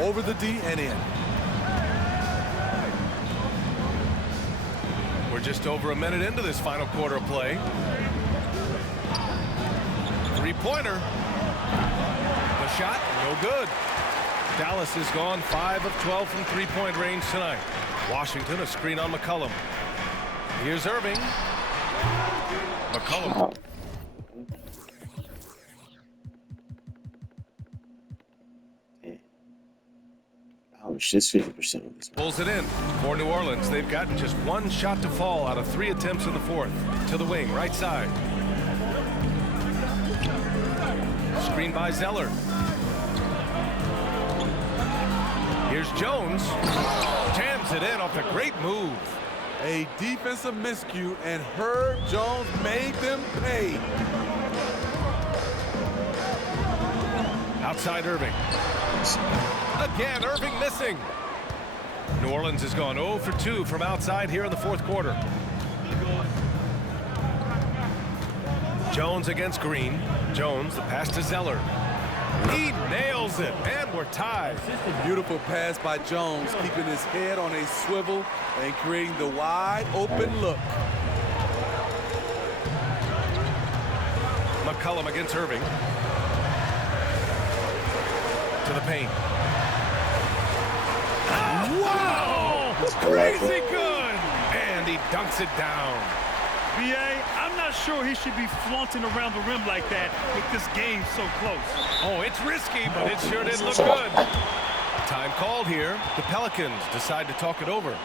over the D and in. We're just over a minute into this final quarter of play. Three-pointer. The shot, no good. Dallas has gone 5 of 12 from three-point range tonight. Washington, a screen on McCollum. Here's Irving. McCollum. Just 50% of this. Pulls it in for New Orleans. They've gotten just one shot to fall out of 3 attempts in the fourth. To the wing, right side. Screen by Zeller. Here's Jones. Jams it in off the great move. A defensive miscue, and Herb Jones made them pay. Outside Irving. Again, Irving missing. New Orleans has gone 0 for 2 from outside here in the fourth quarter. Jones against Green. Jones, the pass to Zeller. He nails it, and we're tied. Beautiful pass by Jones, keeping his head on a swivel and creating the wide open look. McCollum against Irving. To the paint. Wow! Crazy good! And he dunks it down. B.A., I'm not sure he should be flaunting around the rim like that with this game so close. Oh, it's risky, but it sure did look good. Time called here. The Pelicans decide to talk it over.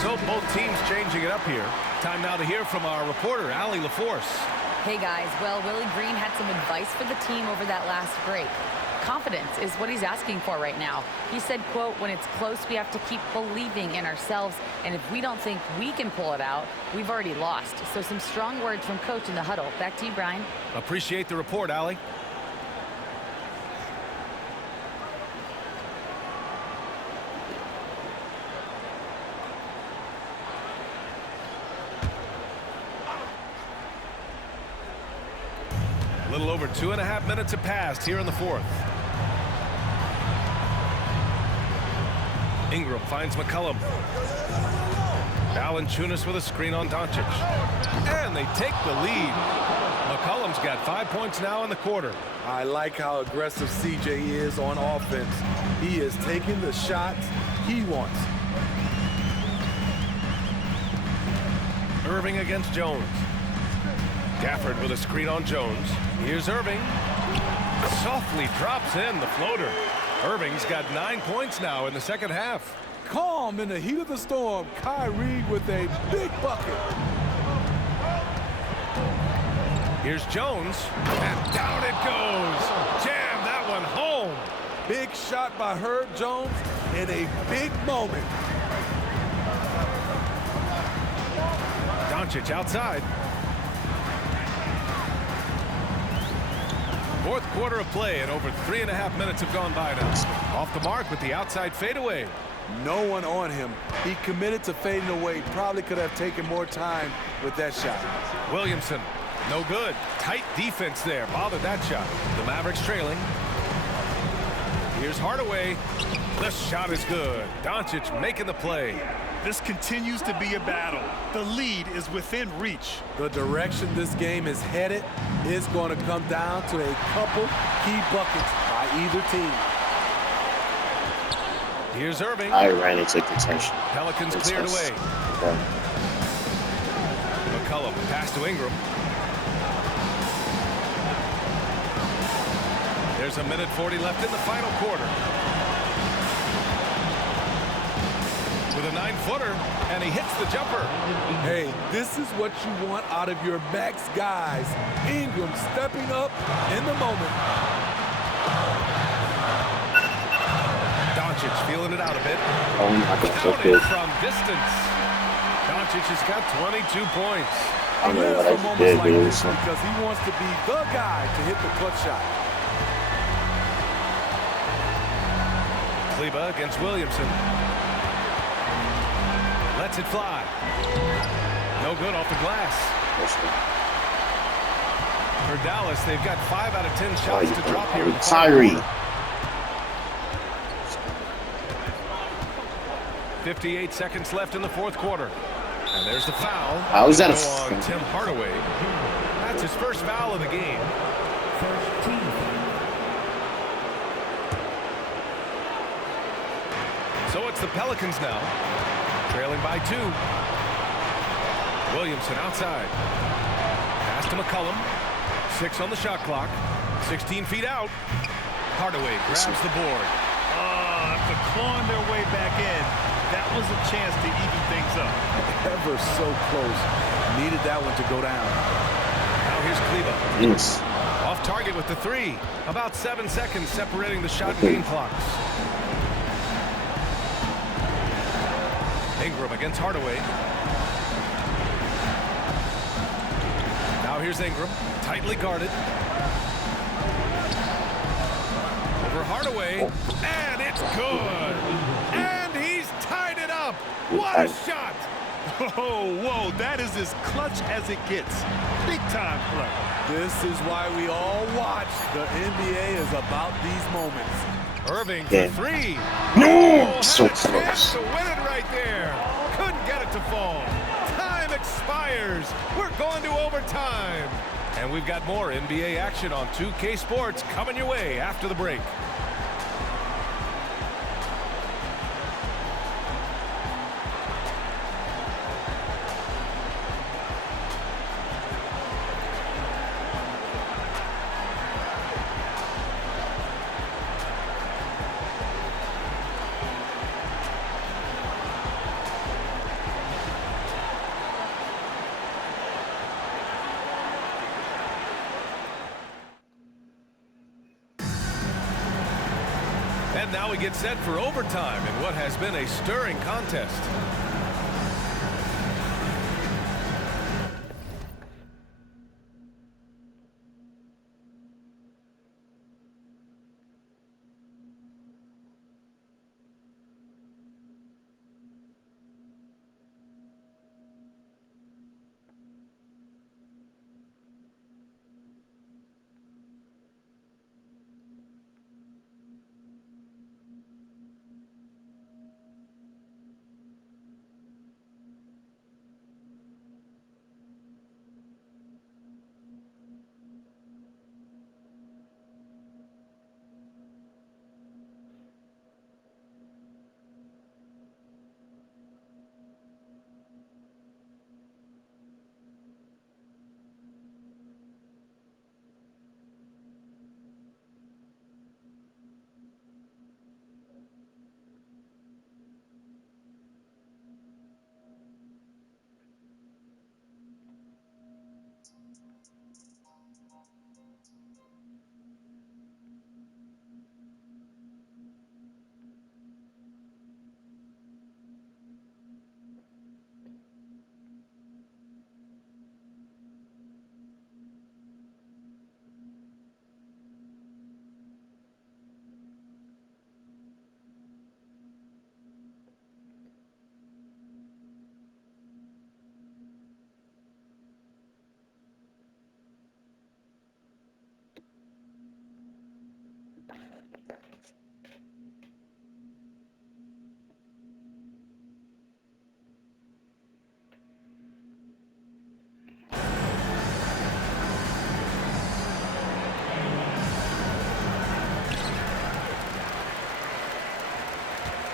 So both teams changing it up here. Time now to hear from our reporter, Allie LaForce. Hey guys, well, Willie Green had some advice for the team over that last break. Confidence is what he's asking for right now. He said, quote, when it's close, we have to keep believing in ourselves, and if we don't think we can pull it out, we've already lost. So some strong words from coach in the huddle. Back to you, Brian. Appreciate the report, Allie. A little over 2.5 minutes have passed here in the fourth. Ingram finds McCollum. Valanciunas with a screen on Doncic. And they take the lead. McCollum's got 5 points now in the quarter. I like how aggressive CJ is on offense. He is taking the shots he wants. Irving against Jones. Gafford with a screen on Jones. Here's Irving. Softly drops in the floater. Irving's got 9 points now in the second half. Calm in the heat of the storm. Kyrie with a big bucket. Here's Jones. And down it goes. Jam that one home. Big shot by Herb Jones in a big moment. Doncic outside. Fourth quarter of play, and over 3.5 minutes have gone by now. Off the mark with the outside fadeaway. No one on him. He committed to fading away. Probably could have taken more time with that shot. Williamson, no good. Tight defense there. Bothered that shot. The Mavericks trailing. Here's Hardaway. The shot is good. Doncic making the play. This continues to be a battle. The lead is within reach. The direction this game is headed is going to come down to a couple key buckets by either team. Here's Irving. I ran into contention. Pelicans cleared away. McCollum pass to Ingram. There's a minute 40 left in the final quarter. With a 9-footer, and he hits the jumper. Hey, this is what you want out of your max guys. Ingram stepping up in the moment. Doncic feeling it out a bit. Oh my God, so Counted good. from distance. Doncic has got 22 points. I don't know Lives what for I moments did, like but it was this something. because he wants to be the guy to hit the clutch shot. Kleba against Williamson. Lets it fly. No good off the glass. For Dallas, they've got 5 out of 10 shots to drop here. Kyrie. 58 seconds left in the fourth quarter. And there's the foul. How is that on Tim Hardaway. That's his first foul of the game. So it's the Pelicans now, trailing by 2. Williamson outside. Pass to McCollum. 6 on the shot clock. 16 feet out. Hardaway grabs the board. After clawing their way back in, that was a chance to even things up. Ever so close. Needed that one to go down. Now here's Kleba. Yes. Off target with the 3. About 7 seconds separating the shot and game clocks. Ingram against Hardaway. Now here's Ingram, tightly guarded. Over Hardaway, and it's good. And he's tied it up. What a shot! Oh, whoa, that is as clutch as it gets. Big time play. This is why we all watch. The NBA is about these moments. Irving Yeah. for 3. No! So Had a chance close. to win it right there. Couldn't get it to fall. Time expires. We're going to overtime. And we've got more NBA action on 2K Sports coming your way after the break. And now we get set for overtime in what has been a stirring contest.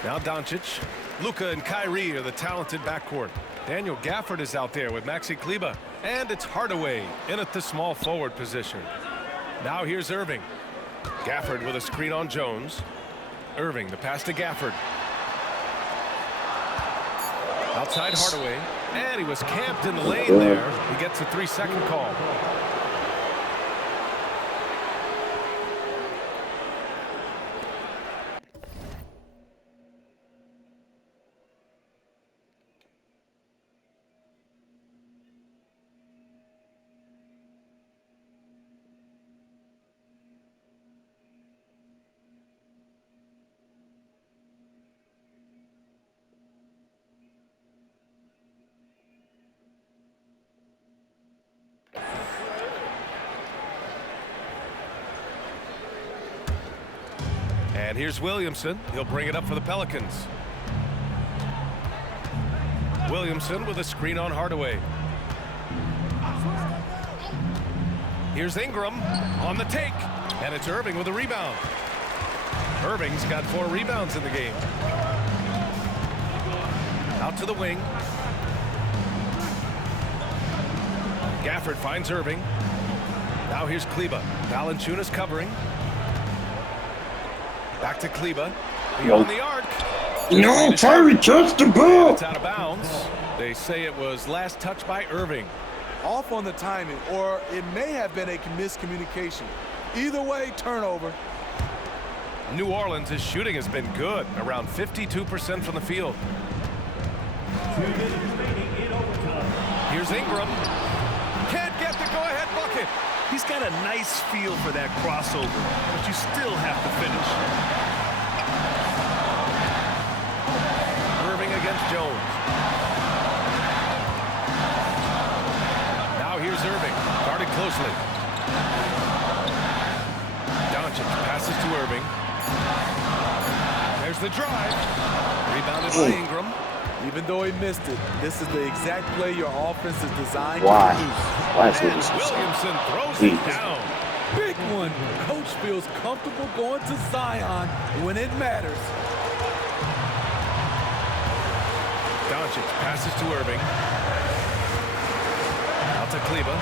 Now Doncic. Luka and Kyrie are the talented backcourt. Daniel Gafford is out there with Maxi Kleber. And it's Hardaway in at the small forward position. Now here's Irving. Gafford with a screen on Jones. Irving, the pass to Gafford. Outside Hardaway. And he was camped in the lane there. He gets a 3-second call. And here's Williamson. He'll bring it up for the Pelicans. Williamson with a screen on Hardaway. Here's Ingram on the take. And it's Irving with a rebound. Irving's got 4 rebounds in the game. Out to the wing. Gafford finds Irving. Now here's Kleber. Valanciunas covering. Back to Kleber. Beyond the arc. No, Kyrie, catch the ball. It's out of bounds. They say it was last touched by Irving. Off on the timing, or it may have been a miscommunication. Either way, turnover. New Orleans' shooting has been good, around 52% from the field. Here's Ingram. Can't get the go-ahead bucket. He's got a nice feel for that crossover, but you still have to finish. Irving against Jones. Now here's Irving, guarded closely. Doncic passes to Irving. There's the drive. Rebounded by Ingram. Even though he missed it, this is the exact play your offense is designed Why? to produce. Why is And Williamson so? Williamson throws Please. it down. Big one. Coach feels comfortable going to Zion when it matters. Doncic passes to Irving. Out to Kleber.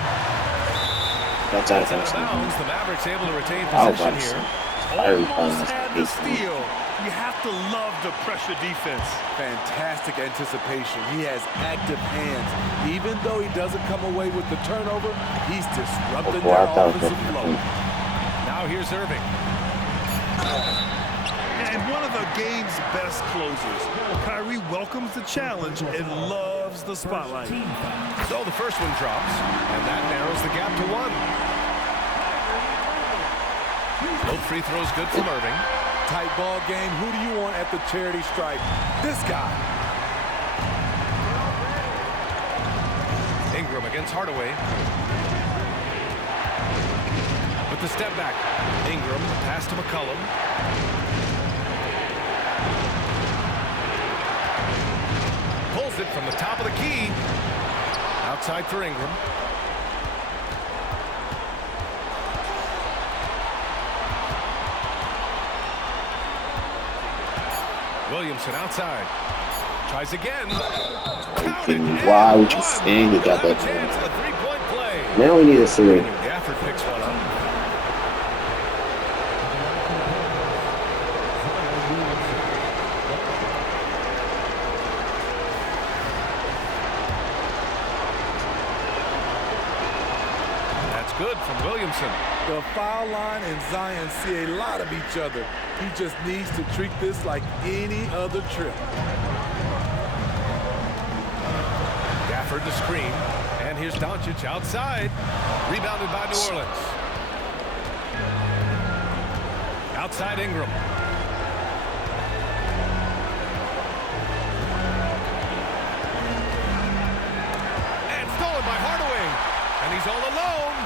That's out of Out of bounds. bounds. The Mavericks able to retain Out of possession bounds. here. Kyrie Almost Irving had the has 18. steal. You have to love the pressure defense. Fantastic anticipation. He has active hands. Even though he doesn't come away with the turnover, he's disrupting Boy, I their thought it was offensive flow. Now here's Irving. And one of the game's best closers. Kyrie welcomes the challenge and loves the spotlight. So the first one drops, and that narrows the gap to 1. No free throws good from Irving. Tight ball game. Who do you want at the charity stripe? This guy. Ingram against Hardaway. With the step back. Ingram, the pass to McCollum. Pulls it from the top of the key. Outside for Ingram. Williamson outside. Tries again. Why would you say you got that? Chance, a three-point play. Now we need a 3. Gafford picks one up. That's good from Williamson. The foul line and Zion see a lot of each other. He just needs to treat this like any other trip. Gafford the screen. And here's Doncic outside. Rebounded by New Orleans. Outside Ingram. And stolen by Hardaway. And he's all alone.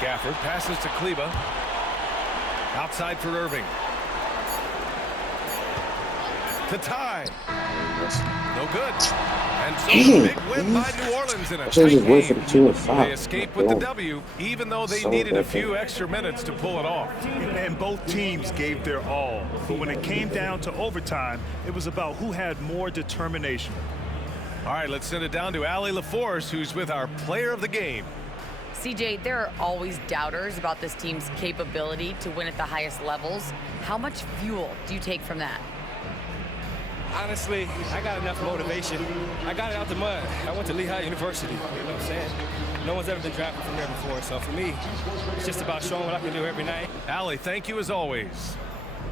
Gafford passes to Kleber. Outside for Irving. To tie. No good. And so a big win by New Orleans in a tight game. They escape with the W, even though they needed a few extra minutes to pull it off. And both teams gave their all. But when it came down to overtime, it was about who had more determination. All right, let's send it down to Allie LaForce, who's with our player of the game. CJ, there are always doubters about this team's capability to win at the highest levels. How much fuel do you take from that? Honestly, I got enough motivation. I got it out the mud. I went to Lehigh University, you know what I'm saying? No one's ever been drafted from there before, so for me, it's just about showing what I can do every night. Allie, thank you as always.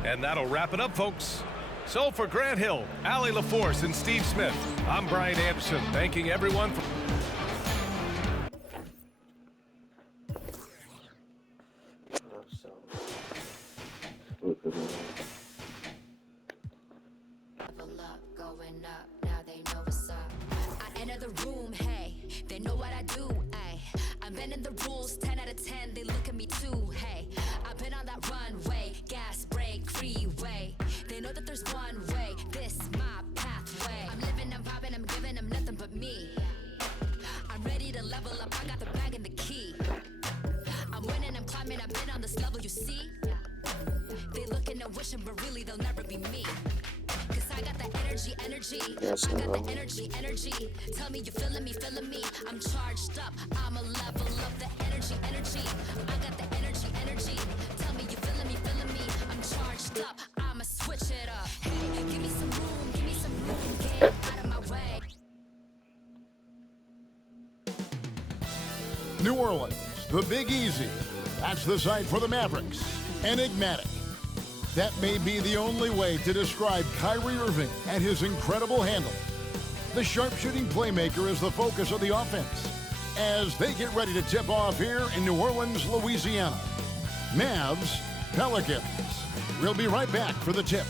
And that'll wrap it up, folks. So for Grant Hill, Allie LaForce, and Steve Smith, I'm Brian Anderson, thanking everyone for... but really they'll never be me. Cause I got the energy. Yes, I got the energy. Tell me you're feeling me. I'm charged up. I'm a level of the energy. I got the energy. Tell me you're feeling me. I'm charged up. I'ma switch it up. Hey, give me some room. Get out of my way. New Orleans, the Big Easy. That's the site for the Mavericks. Enigmatic. That may be the only way to describe Kyrie Irving and his incredible handle. The sharpshooting playmaker is the focus of the offense as they get ready to tip off here in New Orleans, Louisiana. Mavs, Pelicans. We'll be right back for the tip.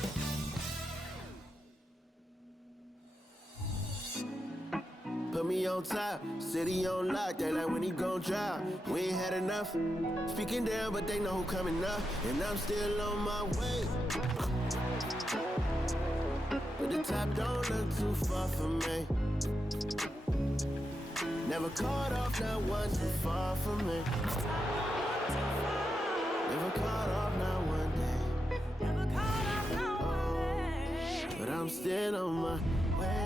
Put me on top, city on lock, they like when he gon' drop. We ain't had enough, speaking down, but they know who coming up, and I'm still on my way. But the top don't look too far from me. Never caught off, not once too far from me. Never caught off, not one day. Oh, but I'm still on my way.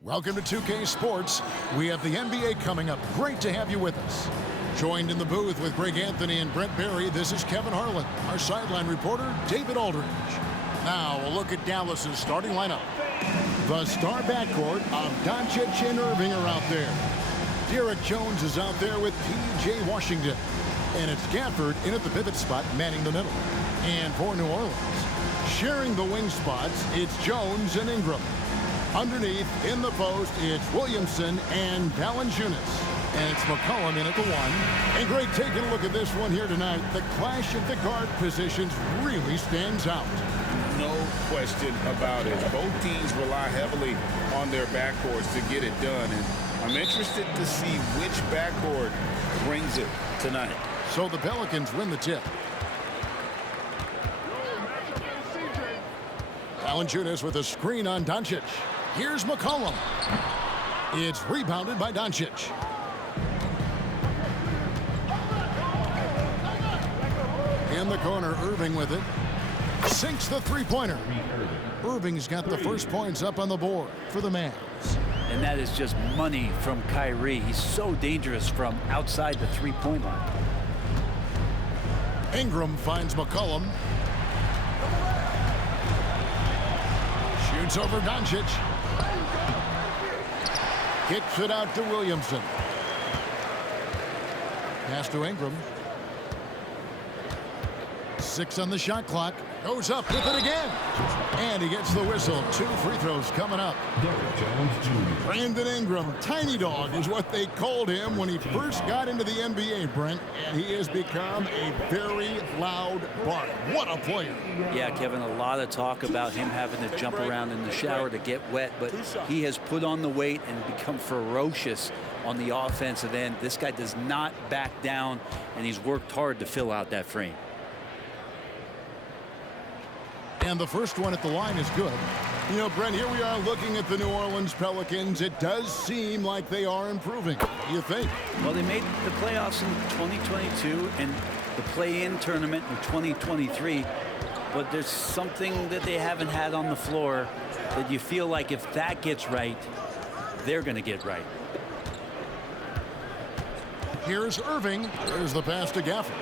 Welcome to 2K Sports. We have the NBA coming up. Great to have you with us. Joined in the booth with Greg Anthony and Brent Barry, this is Kevin Harlan. Our sideline reporter, David Aldridge. Now, a look at Dallas's starting lineup. The star backcourt of Doncic and Irving are out there. Derek Jones is out there with P.J. Washington. And it's Gafford in at the pivot spot, manning the middle. And for New Orleans, sharing the wing spots, it's Jones and Ingram. Underneath, in the post, it's Williamson and Valanciunas. And it's McCollum in at the one. And Greg, taking a look at this one here tonight, the clash of the guard positions really stands out. No question about it. Both teams rely heavily on their backcourts to get it done. And I'm interested to see which backcourt brings it tonight. So the Pelicans win the tip. Valanciunas with a screen on Doncic. Here's McCollum. It's rebounded by Doncic. In the corner, Irving with it. Sinks the three-pointer. Irving's got the first points up on the board for the Mavs. And that is just money from Kyrie. He's so dangerous from outside the three-point line. Ingram finds McCollum. Shoots over Doncic. Kicks it out to Williamson. Pass to Ingram. 6 on the shot clock. Goes up with it again. And he gets the whistle. 2 free throws coming up. Brandon Ingram, Tiny Dog is what they called him when he first got into the NBA, Brent. And he has become a very loud bark. What a player. Yeah, Kevin, a lot of talk about him having to jump around in the shower to get wet, but he has put on the weight and become ferocious on the offensive end. This guy does not back down, and he's worked hard to fill out that frame. And the first one at the line is good. You know, Brent, here we are looking at the New Orleans Pelicans. It does seem like they are improving. You think? Well, they made the playoffs in 2022 and the play-in tournament in 2023. But there's something that they haven't had on the floor that you feel like if that gets right, they're going to get right. Here's Irving. There's the pass to Gafford.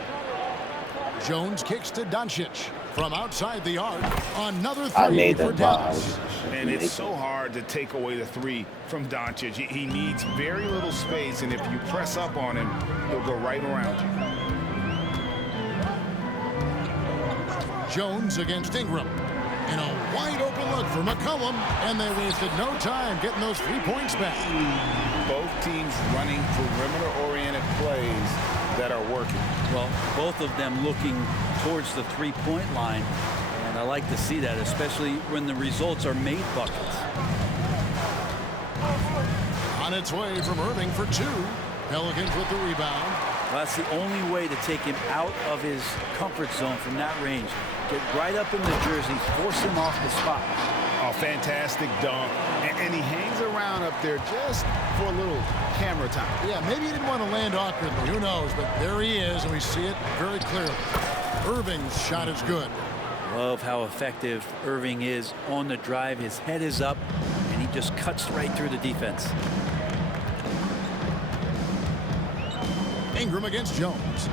Jones kicks to Doncic. From outside the arc, another three for Dallas. And it's so hard to take away the three from Doncic. He needs very little space, and if you press up on him, he'll go right around you. Jones against Ingram. And a wide open look for McCollum, and they wasted no time getting those 3 points back. Both teams running perimeter-oriented plays that are working. Well, both of them looking towards the three-point line, and I like to see that, especially when the results are made buckets. On its way from Irving for two. Pelicans with the rebound. Well, that's the only way to take him out of his comfort zone from that range. Get right up in the jerseys, force him off the spot. A fantastic dunk, and he hangs around up there just for a little camera time. Yeah, maybe he didn't want to land awkwardly, who knows, but there he is, and we see it very clearly. Irving's shot is good. Love how effective Irving is on the drive. His head is up, and he just cuts right through the defense. Ingram against Jones.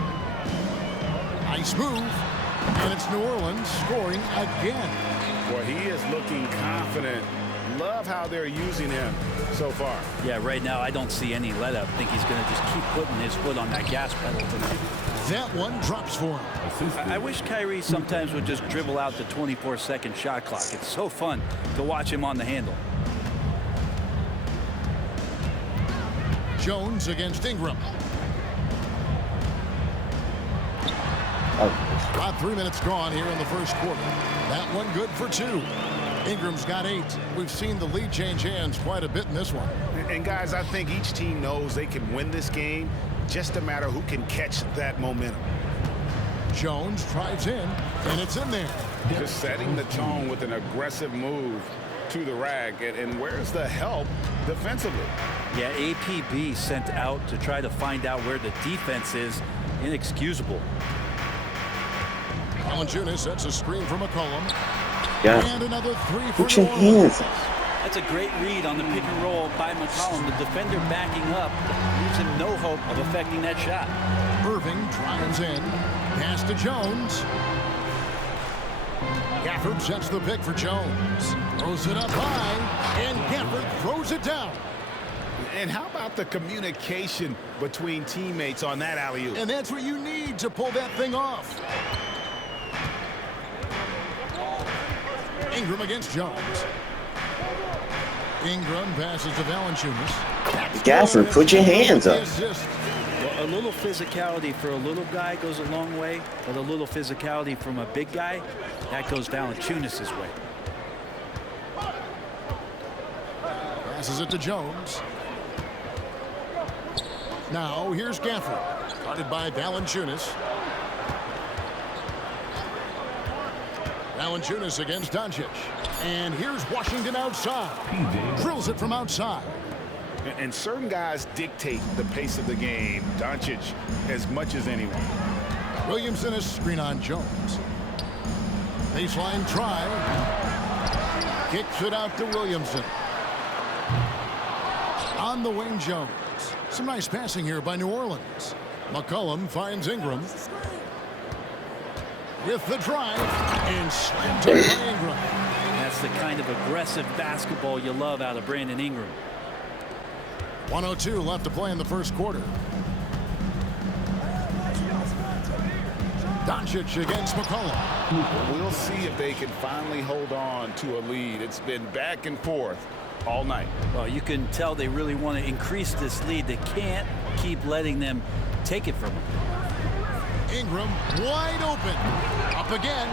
Nice move, and it's New Orleans scoring again. Well, he is looking confident. Love how they're using him so far. Yeah, right now I don't see any let up. I think he's going to just keep putting his foot on that gas pedal tonight. That one drops for him. I wish Kyrie sometimes would just dribble out the 24-second shot clock. It's so fun to watch him on the handle. Jones against Ingram. About 3 minutes gone here in the first quarter. That one good for two. Ingram's got 8. We've seen the lead change hands quite a bit in this one. And guys, I think each team knows they can win this game. Just a matter who can catch that momentum. Jones drives in, and it's in there. Just setting the tone with an aggressive move to the rack. And where's the help defensively? Yeah, APB sent out to try to find out where the defense is. Inexcusable. Valanciunas sets a screen for McCollum. Yeah. And another three for Put your hands up. That's a great read on the pick and roll by McCollum. The defender backing up leaves him no hope of affecting that shot. Irving drives in. Pass to Jones. Gafford sets the pick for Jones. Throws it up high. And Gafford throws it down. And how about the communication between teammates on that alley-oop? And that's what you need to pull that thing off. Ingram against Jones. Ingram passes to Valanciunas. Gafford, put your hands up. Well, a little physicality for a little guy goes a long way, but a little physicality from a big guy, that goes Valanciunas' way. Passes it to Jones. Now here's Gafford. Guarded by Valanciunas. Valanciunas against Doncic. And here's Washington outside. Drills it from outside. And certain guys dictate the pace of the game. Doncic as much as anyone. Williamson is screen on Jones. Baseline try. Kicks it out to Williamson. On the wing, Jones. Some nice passing here by New Orleans. McCollum finds Ingram. With the drive, and slammed by Ingram. That's the kind of aggressive basketball you love out of Brandon Ingram. 1:02 left to play in the first quarter. Doncic against McCollum. We'll see if they can finally hold on to a lead. It's been back and forth all night. Well, you can tell they really want to increase this lead. They can't keep letting them take it from them. Ingram wide open. Up again.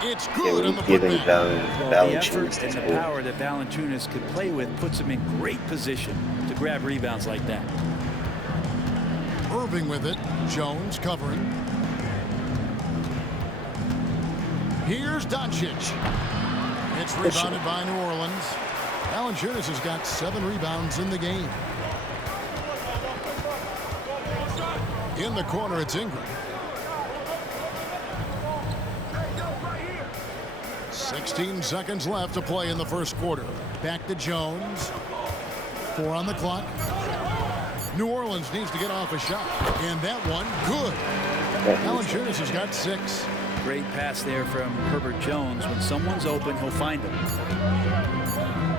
It's Yeah, good on the giving putback. Well, the effort Valanciunas and the the ball. power that Valanciunas could play with puts him in great position to grab rebounds like that. Irving with it. Jones covering. Here's Doncic. It's rebounded by New Orleans. Valanciunas has got 7 rebounds in the game. In the corner, it's Ingram. 16 seconds left to play in the first quarter. Back to Jones. 4 on the clock. New Orleans needs to get off a shot. And that one, good. Valanciunas has got 6. Great pass there from Herbert Jones. When someone's open, he'll find them.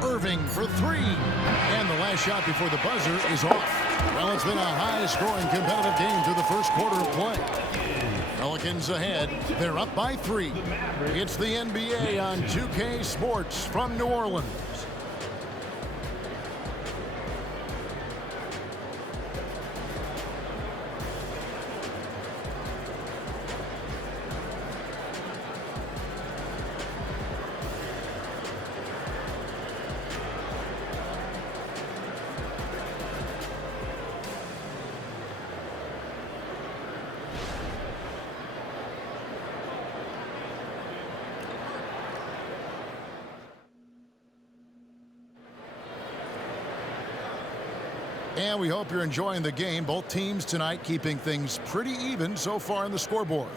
Irving for 3. And the last shot before the buzzer is off. Well, it's been a high-scoring competitive game through the first quarter of play. Pelicans ahead. They're up by 3. It's the NBA on 2K Sports from New Orleans. And we hope you're enjoying the game. Both teams tonight keeping things pretty even so far on the scoreboard.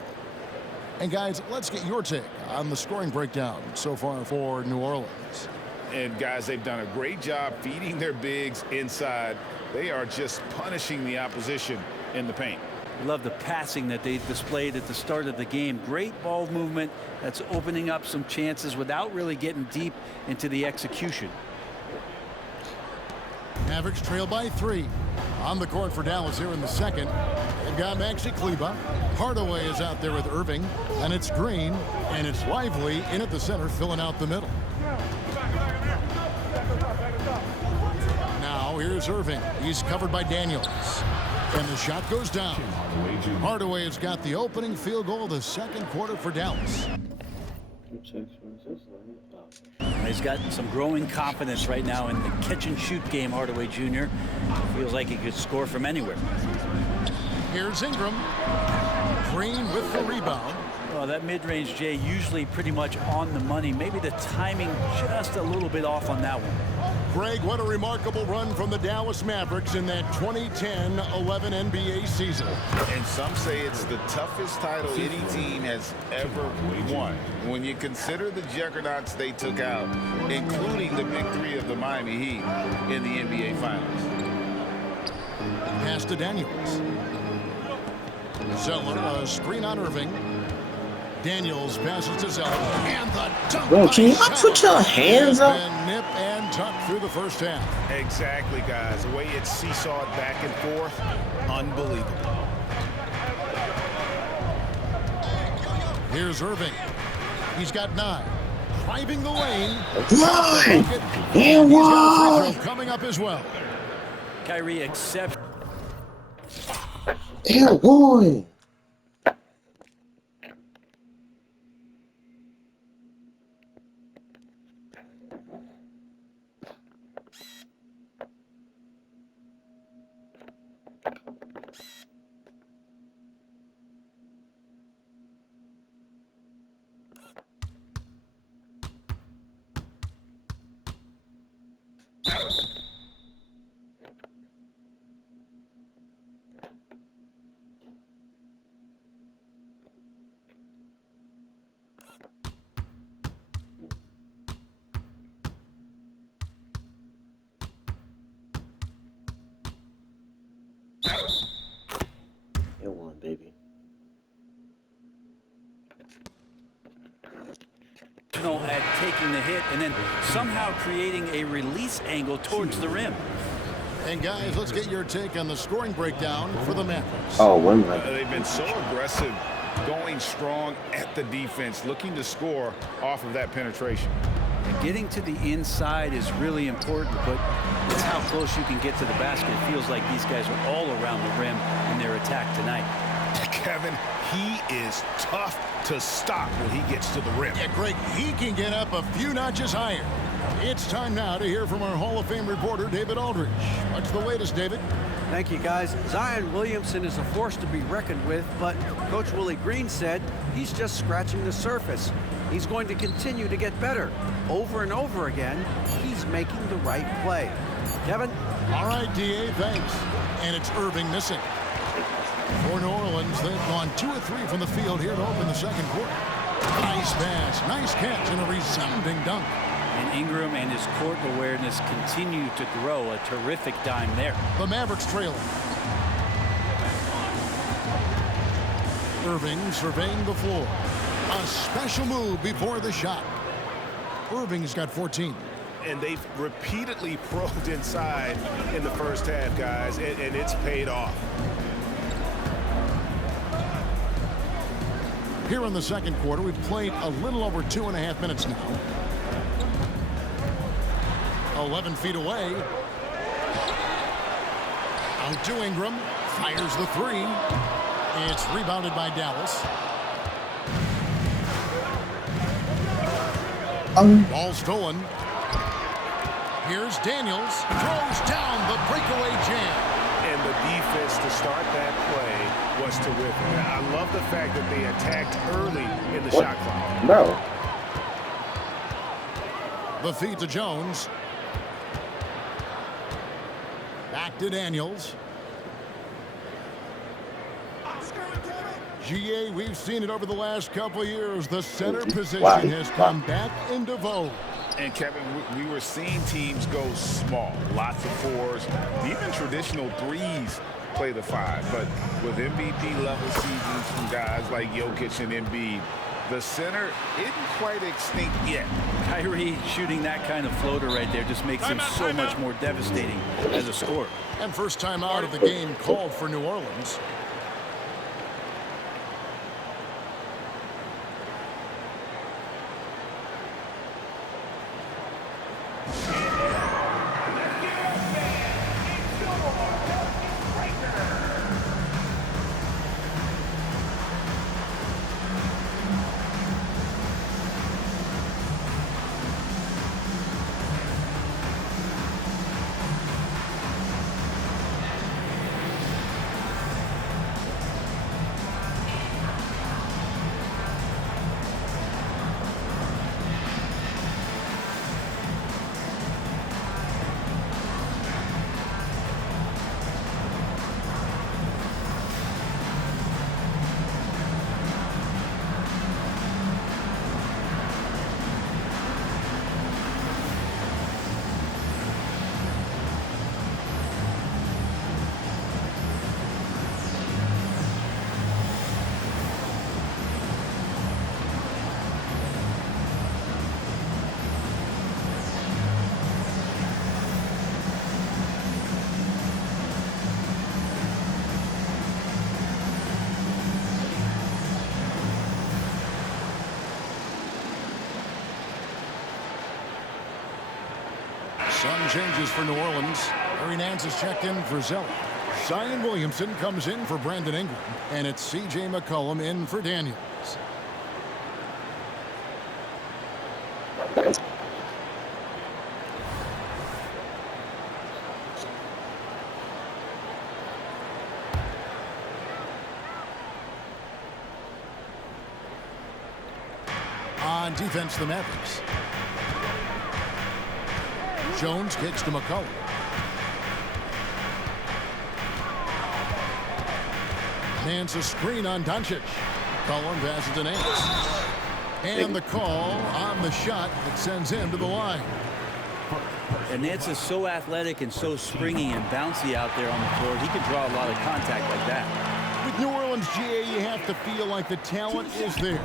And guys, let's get your take on the scoring breakdown so far for New Orleans. And guys, they've done a great job feeding their bigs inside. They are just punishing the opposition in the paint. Love the passing that they displayed at the start of the game. Great ball movement that's opening up some chances without really getting deep into the execution. Mavericks trail by 3. On the court for Dallas here in the second. They've got Maxi Kleber. Hardaway is out there with Irving. And it's Green. And it's Lively in at the center, filling out the middle. Now here's Irving. He's covered by Daniels. And the shot goes down. Hardaway has got the opening field goal of the second quarter for Dallas. He's got some growing confidence right now in the catch-and-shoot game, Hardaway Jr. Feels like he could score from anywhere. Here's Ingram. Green with the rebound. Well, that mid-range, Jay, usually pretty much on the money. Maybe the timing just a little bit off on that one. Greg, what a remarkable run from the Dallas Mavericks in that 2010-11 NBA season. And some say it's the toughest title any team has ever won. When you consider the juggernauts they took out, including the big 3 of the Miami Heat in the NBA Finals. Pass to Daniels. Zeller, a screen on Irving. Daniels passes to Zeller. And the dunk. Bro, can you not put your hands up? And nip and tuck through the first half. Exactly, guys. The way it's seesawed back and forth, unbelievable. Here's Irving. He's got 9. Driving the lane. Why? And why? Coming up as well. Kyrie accepts. And why? Baby. At taking the hit and then somehow creating a release angle towards the rim. And guys, let's get your take on the scoring breakdown for the Mavericks. Oh, one minute. They've been so aggressive, going strong at the defense, looking to score off of that penetration. And getting to the inside is really important, but it's how close you can get to the basket. It feels like these guys are all around the rim in their attack tonight. Kevin, he is tough to stop when he gets to the rim. Yeah, Greg, he can get up a few notches higher. It's time now to hear from our Hall of Fame reporter, David Aldridge. What's the latest, David? Thank you, guys. Zion Williamson is a force to be reckoned with, but Coach Willie Green said he's just scratching the surface. He's going to continue to get better. Over and over again, he's making the right play. Kevin? All right, D.A., thanks. And it's Irving missing. For New Orleans, they've gone 2 of 3 from the field here to open the second quarter. Nice pass, nice catch, and a resounding dunk. And Ingram and his court awareness continue to grow. A terrific dime there. The Mavericks trailing. Irving surveying the floor. A special move before the shot. Irving's got 14. And they've repeatedly probed inside in the first half, guys, and it's paid off. Here in the second quarter, we've played a little over 2.5 minutes now. 11 feet away. Out to Ingram. Fires the 3. It's rebounded by Dallas. Ball stolen. Here's Daniels. Throws down the breakaway jam. And the defense to start that play was terrific. I love the fact that they attacked early in the shot clock. No. The feed to Jones. Back to Daniels. GA, we've seen it over the last couple of years. The center position has come back into vogue. And Kevin, we were seeing teams go small, lots of 4s, even traditional 3s play the 5. But with MVP level seasons from guys like Jokic and Embiid, the center isn't quite extinct yet. Kyrie shooting that kind of floater right there just makes him so much more devastating as a scorer. And first time out of the game called for New Orleans. Some changes for New Orleans. Larry Nance is checked in for Zeller. Zion Williamson comes in for Brandon Ingram. And it's C.J. McCollum in for Daniels. On defense, the Mavericks. Jones kicks to McCollum. Nance a screen on Doncic. McCollum passes to Nance. And the call on the shot that sends him to the line. And Nance is so athletic and so springy and bouncy out there on the floor. He can draw a lot of contact like that. With New Orleans, GA, you have to feel like the talent is there.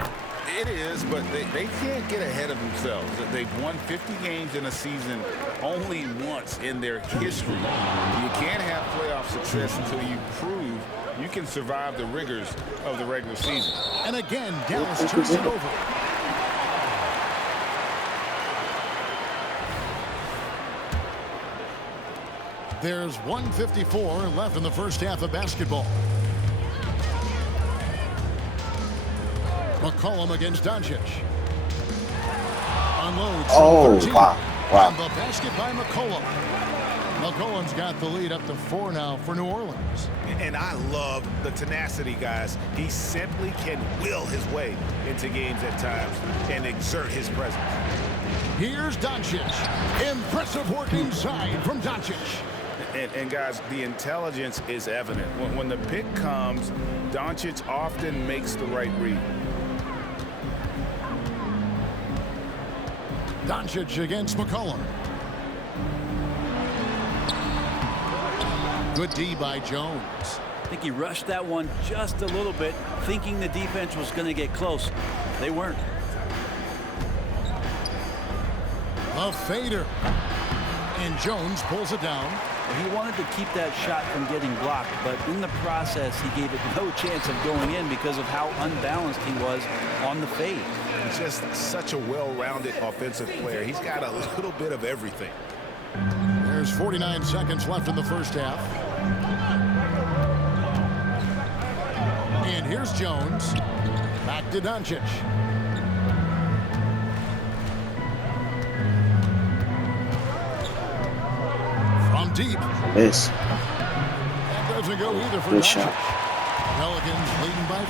It is, but they can't get ahead of themselves. They've won 50 games in a season only once in their history. You can't have playoff success until you prove you can survive the rigors of the regular season. And again, Dallas turns it over. There's 1:54 left in the first half of basketball. McCollum against Doncic. Unloads. Oh, 13. wow. Wow. And the basket by McCollum. McCollum's got the lead up to 4 now for New Orleans. And I love the tenacity, guys. He simply can will his way into games at times and exert his presence. Here's Doncic. Impressive work inside from Doncic. And guys, the intelligence is evident. When the pick comes, Doncic often makes the right read. Doncic against McCollum. Good D by Jones. I think he rushed that one just a little bit, thinking the defense was going to get close. They weren't. A fader. And Jones pulls it down. He wanted to keep that shot from getting blocked, but in the process, he gave it no chance of going in because of how unbalanced he was on the fade. He's just such a well-rounded offensive player. He's got a little bit of everything. There's 49 seconds left in the first half. And here's Jones. Back to Doncic. From deep. This. That doesn't go either for Good Doncic. shot. Pelicans leading by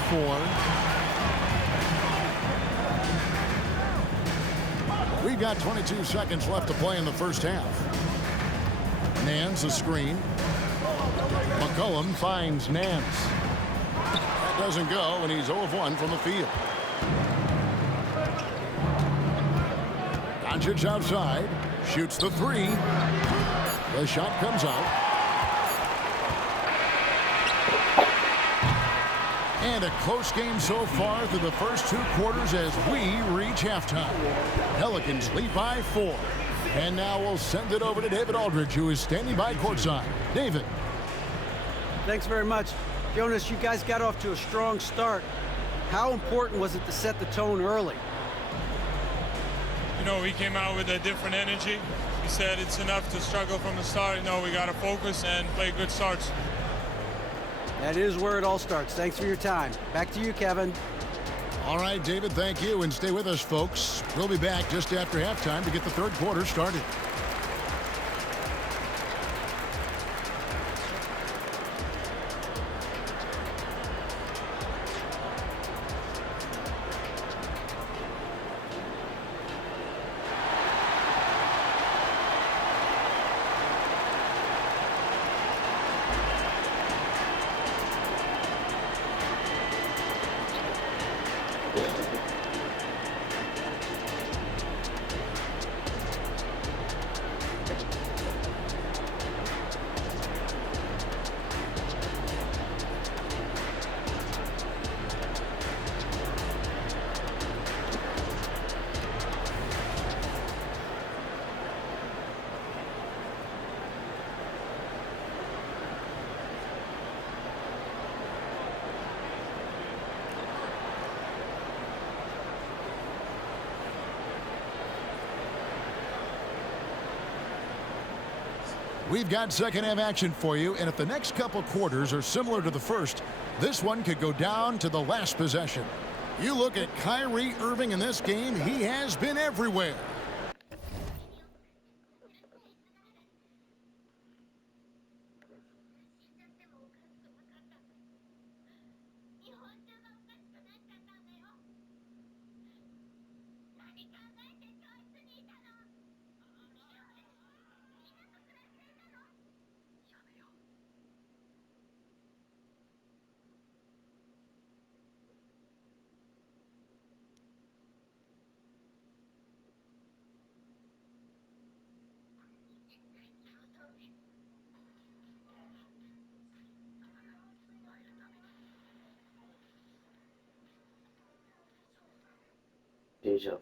4. We've got 22 seconds left to play in the first half. Nance a screen. McCollum finds Nance. That doesn't go, and he's 0 of 1 from the field. Doncic outside. Shoots the 3. The shot comes out. And a close game so far through the first 2 quarters as we reach halftime. Pelicans lead by 4. And now we'll send it over to David Aldridge, who is standing by courtside. David. Thanks very much. Jonas, you guys got off to a strong start. How important was it to set the tone early? You know, we came out with a different energy. We said it's enough to struggle from the start. You know, we got to focus and play good starts. That is where it all starts. Thanks for your time. Back to you, Kevin. All right, David, thank you. And stay with us, folks. We'll be back just after halftime to get the third quarter started. We've got second half action for you, and if the next couple quarters are similar to the first, this one could go down to the last possession. You look at Kyrie Irving in this game, he has been everywhere. Deja vu.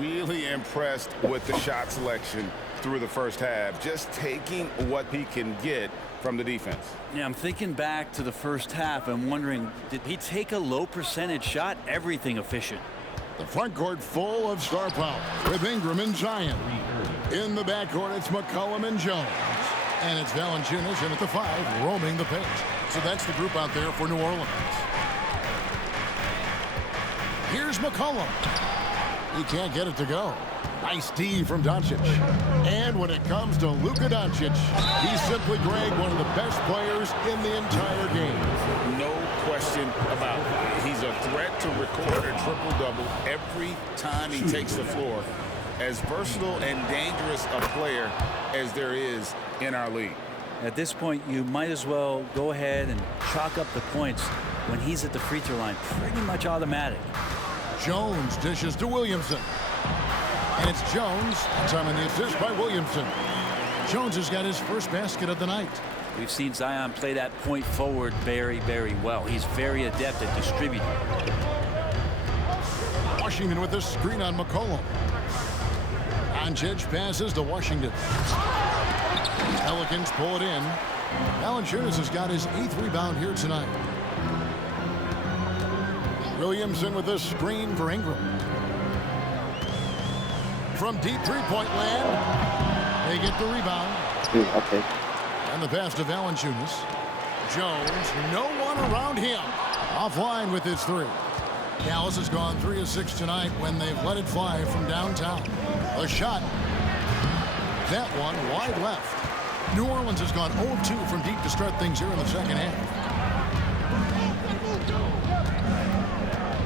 Really impressed with the shot selection through the first half, just taking what he can get from the defense. Yeah, I'm thinking back to the first half and wondering, did he take a low percentage shot? Everything efficient. The front court full of star power with Ingram and Zion. In the backcourt, it's McCollum and Jones. And it's Valanciunas in at the 5, roaming the paint. So that's the group out there for New Orleans. Here's McCollum. He can't get it to go. Nice D from Doncic. And when it comes to Luka Doncic, he's simply, Greg, one of the best players in the entire game. No question about it. He's a threat to record a triple-double every time he takes the floor. As versatile and dangerous a player as there is in our league. At this point, you might as well go ahead and chalk up the points when he's at the free throw line. Pretty much automatic. Jones dishes to Williamson. And it's Jones. Time in the assist by Williamson. Jones has got his first basket of the night. We've seen Zion play that point forward very, very well. He's very adept at distributing. Washington with a screen on McCollum. Doncic passes to Washington. Pelicans pull it in. Valanciunas has got his 8th rebound here tonight. Williamson with a screen for Ingram. From deep three-point land, they get the rebound. Okay. And the pass to Valanciunas. Jones, no one around him. Offline with his 3. Dallas has gone 3 of 6 tonight when they've let it fly from downtown. A shot. That one wide left. New Orleans has gone 0-2 from deep to start things here in the second half.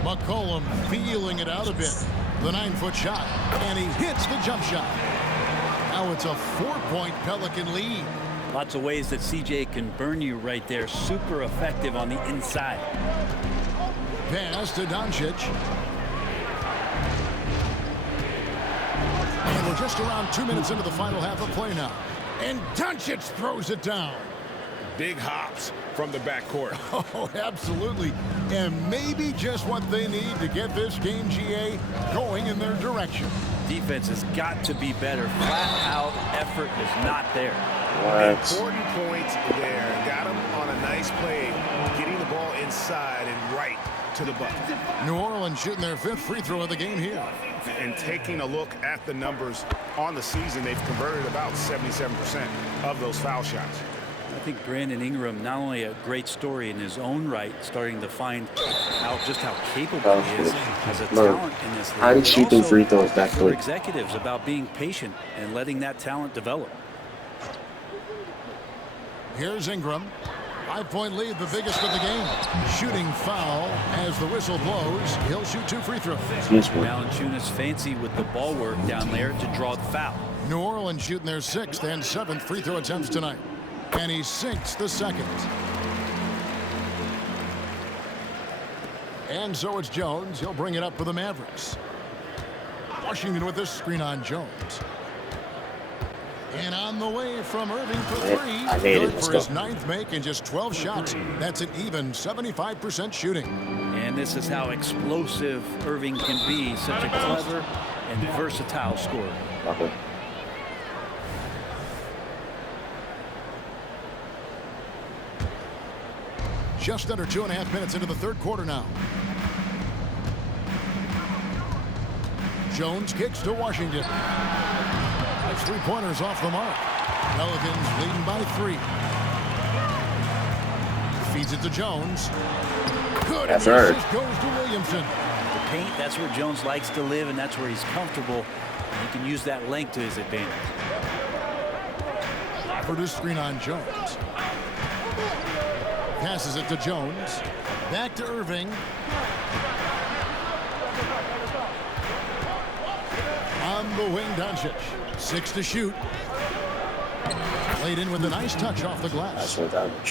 McCollum feeling it out a bit. The 9-foot shot. And he hits the jump shot. Now it's a 4-point Pelican lead. Lots of ways that CJ can burn you right there. Super effective on the inside. Pass to Doncic. And we're just around 2 minutes into the final half of play now. And Doncic throws it down. Big hops from the backcourt. Oh, absolutely. And maybe just what they need to get this game, GA, going in their direction. Defense has got to be better. Flat out effort is not there. Important points there. Got him on a nice play, getting the ball inside and right to the bucket. New Orleans shooting their 5th free throw of the game here. And taking a look at the numbers on the season, they've converted about 77% of those foul shots. I think Brandon Ingram, not only a great story in his own right, starting to find out just how capable he is as a talent in this league. How do you shoot them free throws back for quick? executives about being patient and letting that talent develop. Here's Ingram. 5-point lead, the biggest of the game. Shooting foul as the whistle blows. He'll shoot 2 free throws. Valanciunas fancy with the ball work down there to draw the foul. New Orleans shooting their 6th and 7th free throw attempts tonight. And he sinks the 2nd. And so it's Jones. He'll bring it up for the Mavericks. Washington with this screen on Jones. And on the way from Irving for 3. Good for his 9th make and just 12 shots. That's an even 75% shooting. And this is how explosive Irving can be. Such a clever and versatile scorer. Okay. Just under 2.5 minutes into the 3rd quarter now. Jones kicks to Washington. That's 3-pointers off the mark. Pelicans leading by 3. Feeds it to Jones. Good. That's right. right. Goes to Williamson. The paint, that's where Jones likes to live, and that's where he's comfortable. And he can use that length to his advantage. For the screen on Jones. Passes it to Jones. Back to Irving. On the wing, Doncic. 6 to shoot. Played in with a nice touch off the glass.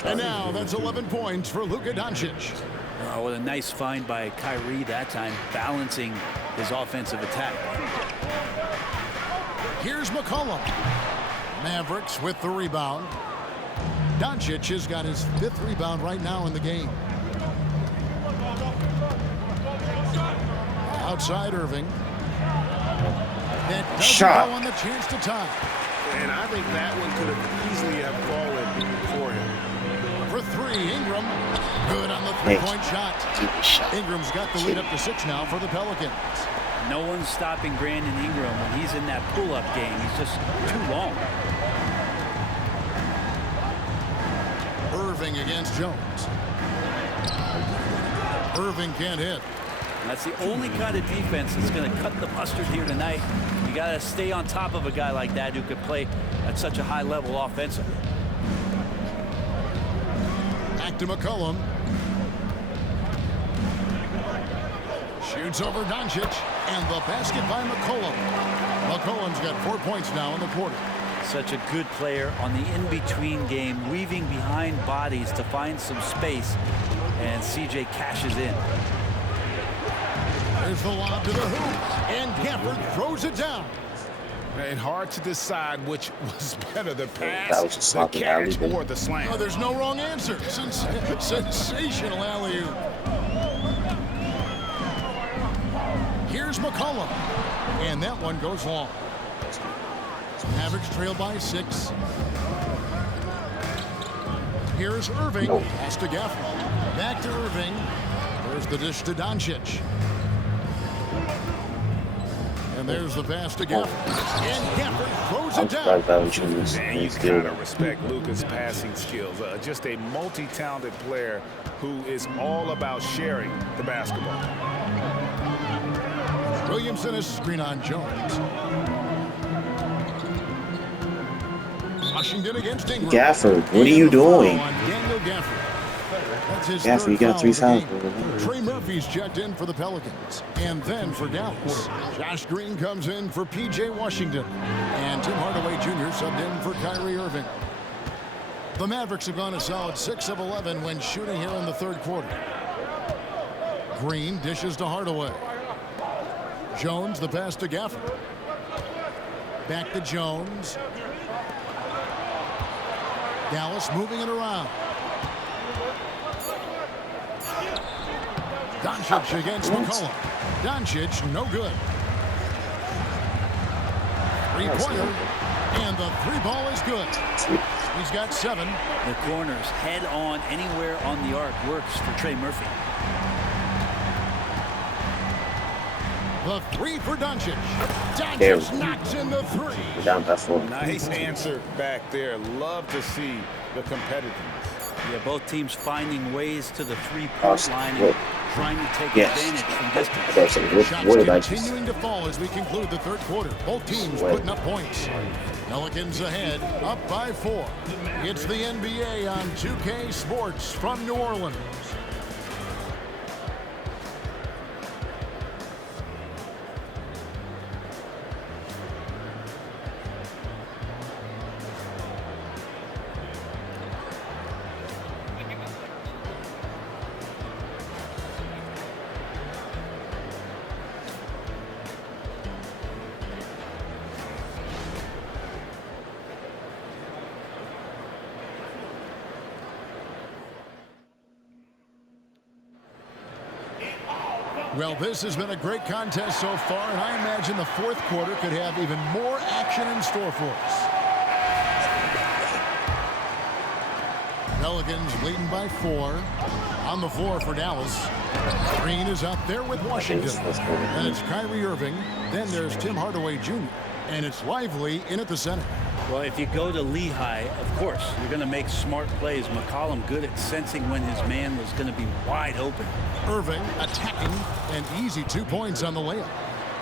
And now that's 11 points for Luka Doncic. Oh, what a nice find by Kyrie that time, balancing his offensive attack. Here's McCollum. Mavericks with the rebound. Doncic has got his 5th rebound right now in the game. Outside Irving. That doesn't go on the chance to tie. And I think that one could have easily have fallen for him. For 3, three. Ingram, good on the three-point shot. Ingram's got the lead up to 6 now for the Pelicans. No one's stopping Brandon Ingram when he's in that pull-up game. He's just too long. Irving against Jones. Irving can't hit. And that's the only kind of defense that's going to cut the mustard here tonight. You got to stay on top of a guy like that who could play at such a high level offensively. Back to McCollum. Shoots over Doncic, and the basket by McCollum. McCollum's got 4 points now in the quarter. Such a good player on the in-between game, weaving behind bodies to find some space, and CJ cashes in. There's the lob to the hoop, and Gafford throws it down. And hard to decide which was better, the pass, the catch, or the slam. Oh, there's no wrong answer. Sensational alley-oop. Here's McCollum, and that one goes long. Mavericks trail by 6. Here's Irving. Pass to Gafford. Back to Irving. There's the dish to Doncic. And there's the pass to Gafford. And Gafford throws it down. And you gotta respect Luka's passing skills. Just a multi-talented player who is all about sharing the basketball. Williamson is screen on Jones. Washington against Ingram. Gafford, what are you doing? Daniel Gafford. That's his Gafford, you got 3 fouls. Trey Murphy's checked in for the Pelicans. And then for Dallas, Josh Green comes in for P.J. Washington. And Tim Hardaway Jr. subbed in for Kyrie Irving. The Mavericks have gone a solid 6 of 11 when shooting here in the third quarter. Green dishes to Hardaway. Jones, the pass to Gafford. Back to Jones. Dallas moving it around. Doncic against McCollum. Doncic, no good. Three-pointer, and the 3-ball is good. He's got 7. The corners head on anywhere on the arc works for Trey Murphy. The 3 for Doncic. Doncic knocks in the 3. We're down by 4. Nice answer back there. Love to see the competitiveness. Yeah, both teams finding ways to the 3-point line and trying to take advantage from distance. Shots continuing to fall as we conclude the third quarter. Both teams putting up points. Pelicans ahead, up by 4. It's the NBA on 2K Sports from New Orleans. Well, this has been a great contest so far, and I imagine the fourth quarter could have even more action in store for us. Pelicans leading by 4. On the floor for Dallas. Green is out there with Washington. And it's Kyrie Irving. Then there's Tim Hardaway Jr. And it's Lively in at the center. Well, if you go to Lehigh, of course, you're going to make smart plays. McCollum good at sensing when his man was going to be wide open. Irving attacking, and easy 2 points on the layup.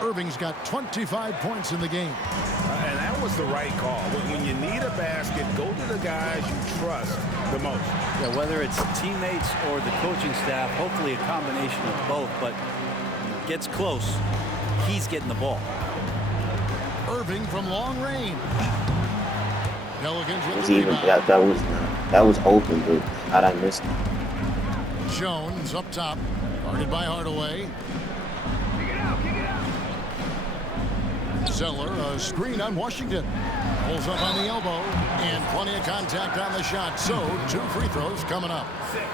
Irving's got 25 points in the game. And that was the right call. When you need a basket, go to the guys you trust the most. Yeah, whether it's teammates or the coaching staff, hopefully a combination of both, but it gets close, he's getting the ball. Irving from long range. Pelicans with the rebound. That was open, but how'd I miss it? Jones up top, guarded by Hardaway. Zeller, a screen on Washington. Pulls up on the elbow, and plenty of contact on the shot. So, 2 free throws coming up.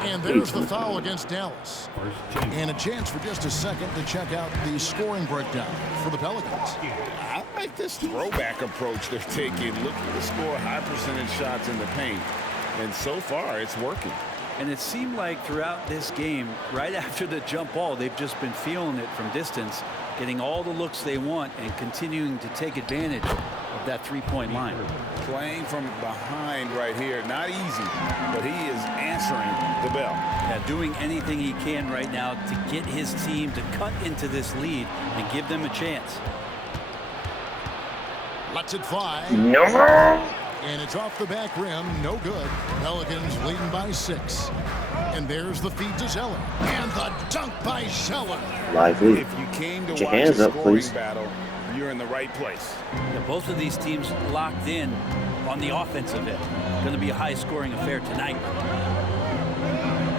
And there's the foul against Dallas. And a chance for just a second to check out the scoring breakdown for the Pelicans. I like this throwback approach they're taking, looking to score high percentage shots in the paint. And so far, it's working. And it seemed like throughout this game, right after the jump ball, they've just been feeling it from distance, getting all the looks they want and continuing to take advantage of that three-point line. Playing from behind right here, not easy, but he is answering the bell. Yeah, doing anything he can right now to get his team to cut into this lead and give them a chance. Lets it fly. No. And it's off the back rim. No good. Pelicans leading by 6. And there's the feed to Zeller. And the dunk by Zeller. Lively. If you came to Put your watch hands a up, scoring please. battle, you're in the right place. Yeah, both of these teams locked in on the offensive end. Going to be a high-scoring affair tonight.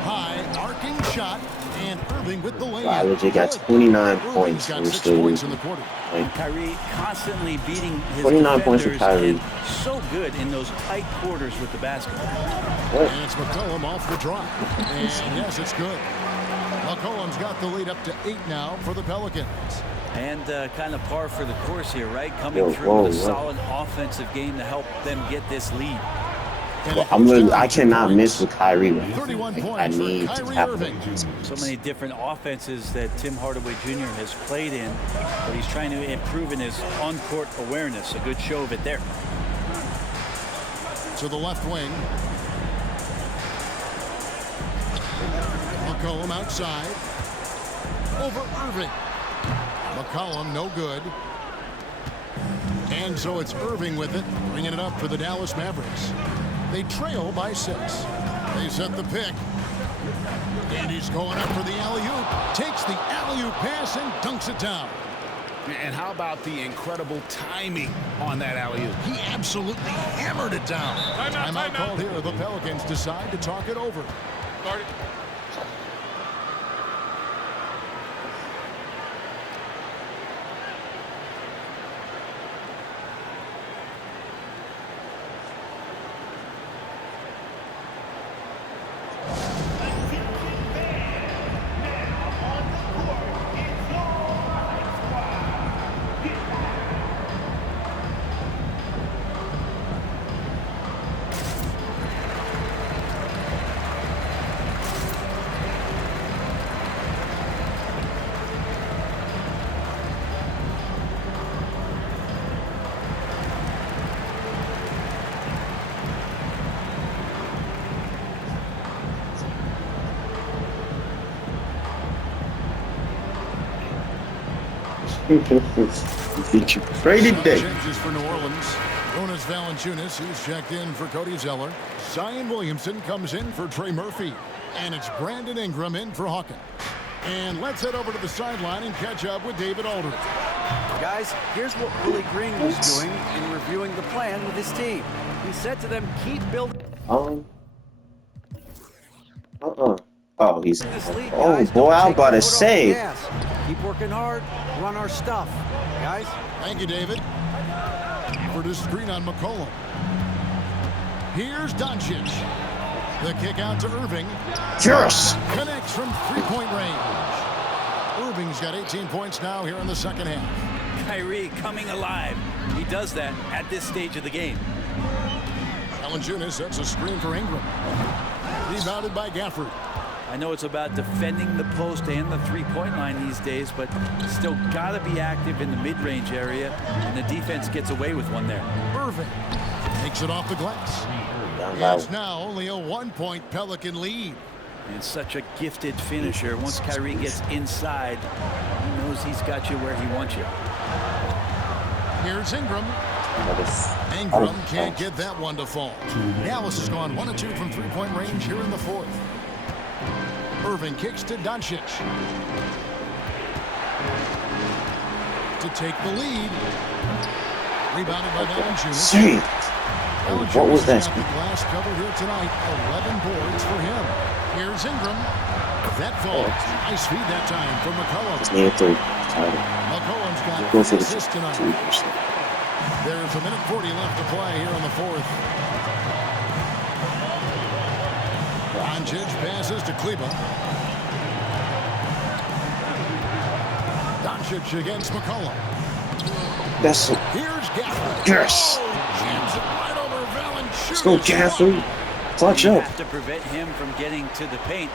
High arcing shot. And Irving with the layup. Wow, legit got 29 Irving's points. got And 6 still points in losing. the quarter. Like, Kyrie constantly beating his 29 points for defenders Kyrie. and so good in those tight quarters with the basketball. And it's McCollum off the drop. And yes, it's good. McCollum's got the lead up to 8 now for the Pelicans. And kind of par for the course here, right? Coming Yo, through with a solid offensive game to help them get this lead. well, I cannot miss with Kyrie. 31 Like, points I need for to Kyrie have Irving. So many different offenses that Tim Hardaway Jr. has played in, but he's trying to improve in his on-court awareness. A good show of it there. To the left wing. McCollum outside. Over Irving. McCollum no good. And so it's Irving with it, bringing it up for the Dallas Mavericks. They trail by 6. They set the pick. And he's going up for the alley-oop. Takes the alley-oop pass and dunks it down. And how about the incredible timing on that alley-oop? He absolutely hammered it down. Timeout called here. The Pelicans decide to talk it over. Start it. Great day. Changes for New Orleans. Jonas Valanciunas, who's checked in for Cody Zeller. Zion Williamson comes in for Trey Murphy. And it's Brandon Ingram in for Hawkins. And let's head over to the sideline and catch up with David Aldridge. Guys, here's what Willie Green was doing in reviewing the plan with his team. He said to them, keep building. Oh, he's. This league, Oh guys, boy, don't I'm take about your to foot off the say. gas. Keep working hard, run our stuff. Guys? Thank you, David. For the screen on McCollum. Here's Doncic. The kick out to Irving. Yes. Connects from three-point range. Irving's got 18 points now here in the second half. Kyrie coming alive. He does that at this stage of the game. Valanciunas sets a screen for Ingram. Rebounded by Gafford. I know it's about defending the post and the three-point line these days, but still got to be active in the mid-range area, and the defense gets away with one there. Irving takes it off the glass. It's now only a 1-point Pelican lead. And such a gifted finisher. Once Kyrie gets inside, he knows he's got you where he wants you. Here's Ingram. Ingram can't get that one to fall. Dallas has gone 1 of 2 from three-point range here in the fourth. Irving kicks to Doncic. To take the lead. Rebounded by Valanciunas. What was that? Got the glass covered here tonight. 11 boards for him. Here's Ingram. That falls. Nice feed that time from McCollum. Just need a 3. McCollum's got Go for 3 the assists tonight. 2%. There's a minute 40 left to play here in the fourth. Doncic passes to Kleba. Doncic against McCollum. That's it. Here's Gafford. Yes. Jams it right over Valanciunas. Let's go, Gafford. Clutch You up. have to prevent him from getting to the paint,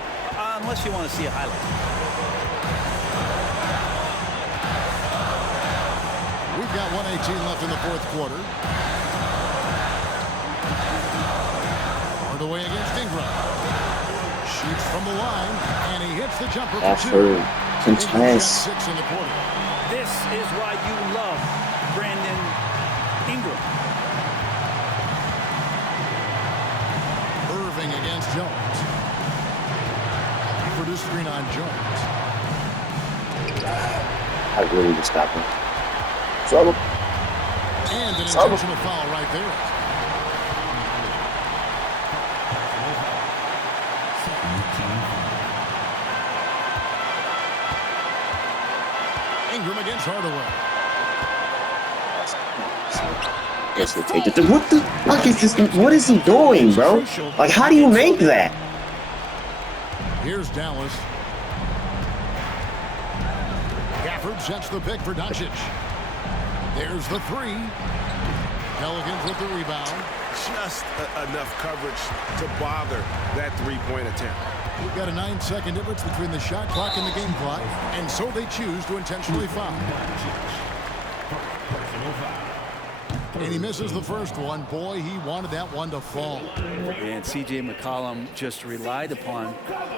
unless you want to see a highlight. We've got 1:18 left in the fourth quarter. Hard away against Ingram. Shoots from the line, and he hits the jumper for two. Contest. 6 in the quarter. This is why you love Brandon Ingram. Irving against Jones. For the screen on Jones. I really just got him. Trouble. And an intentional foul right there. Ingram against Hardaway. Guess we'll take it. What the fuck is this? What is he doing, bro? Like, how do you make that? Here's Dallas. Gafford sets the pick for Doncic. There's the three. Pelicans with the rebound. Just enough coverage to bother that three-point attempt. We've got a 9-second difference between the shot clock and the game clock, and so they choose to intentionally foul. And he misses the first one. Boy, he wanted that one to fall. And C.J. McCollum just relied upon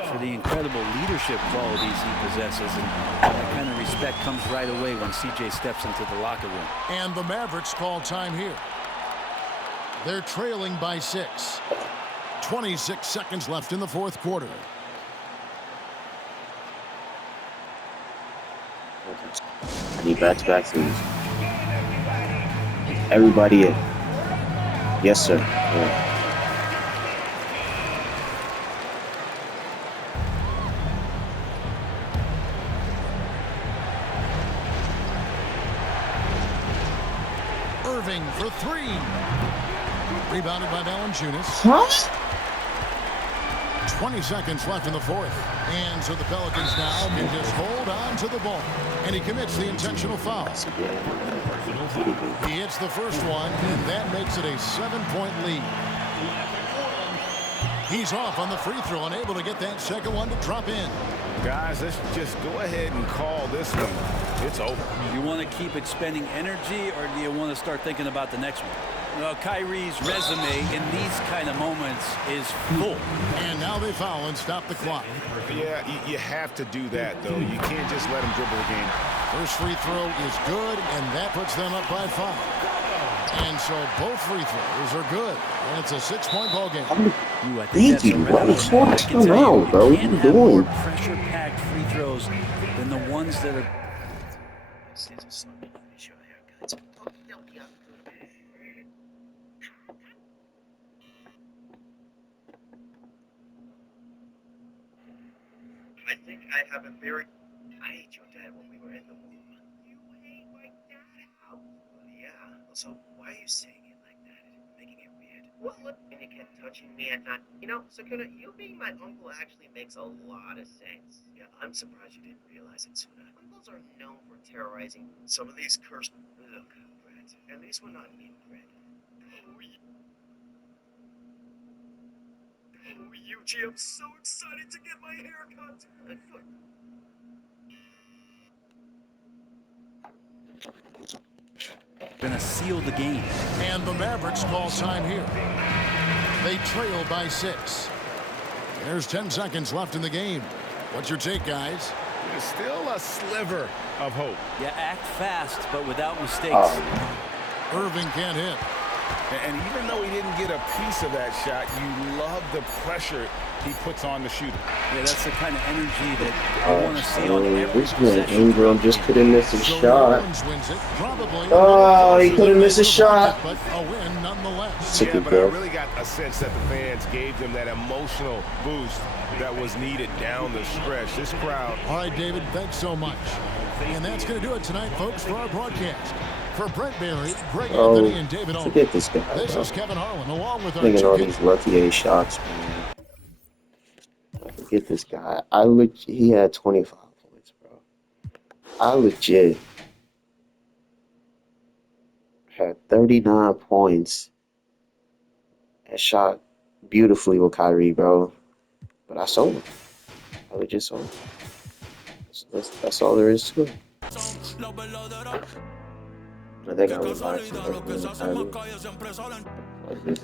for the incredible leadership qualities he possesses. And that kind of respect comes right away when C.J. steps into the locker room. And the Mavericks call time here. They're trailing by 6. 26 seconds left in the fourth quarter. I need back-to-back threes. Everybody in. Yes, sir. Yeah. Irving for three. Rebounded by Valanciunas. Huh? 20 seconds left in the fourth. And so the Pelicans now can just hold on to the ball. And he commits the intentional foul. He hits the first one, and that makes it a 7-point lead. He's off on the free throw, unable to get that second one to drop in. Guys, let's just go ahead and call this one. It's over. You want to keep expending energy, or do you want to start thinking about the next one? Well, Kyrie's resume in these kind of moments is full. And now they foul and stop the clock. Yeah, you have to do that, though. You can't just let him dribble the game. First free throw is good, and that puts them up by 5. And so both free throws are good. And it's a 6-point ball game. Thank you. What is going on, bro? What are you doing? Pressure-packed free throws than the ones that are... I think I have a very... I hate your dad when we were in the womb. You hate my dad? Well, yeah. So why are you saying it like that? It's making it weird. Well, look, and you kept touching me at night. You know, Sakuna, you being my uncle actually makes a lot of sense. Yeah, I'm surprised you didn't realize it sooner. Uncles are known for terrorizing some of these cursed... Look, Brett, at least we're not inbred. Oh, Yuji, I'm so excited to get my hair cut. Gonna seal the game. And the Mavericks call time here. They trail by 6. There's 10 seconds left in the game. What's your take, guys? There's still a sliver of hope. Yeah, act fast, but without mistakes. Irving can't hit. And even though he didn't get a piece of that shot, you love the pressure he puts on the shooter. Yeah, that's the kind of energy that you want to see on every This man possession. Ingram just couldn't miss a shot. Oh, he couldn't miss a shot. But a win nonetheless. Yeah, but I really got a sense that the fans gave them that emotional boost that was needed down the stretch. This crowd. All right, David, thanks so much. And that's going to do it tonight, folks, for our broadcast. For Brett Barry, Greg Anthony, and David Owen. Forget this guy. This is Kevin Harlan, along with our Making all these lucky A shots, man. Forget this guy. He had 25 points, bro. I legit had 39 points and shot beautifully with Kyrie, bro. But I sold him. I legit sold him. That's all there is to it. I think I would buy some Kyrie. Like this,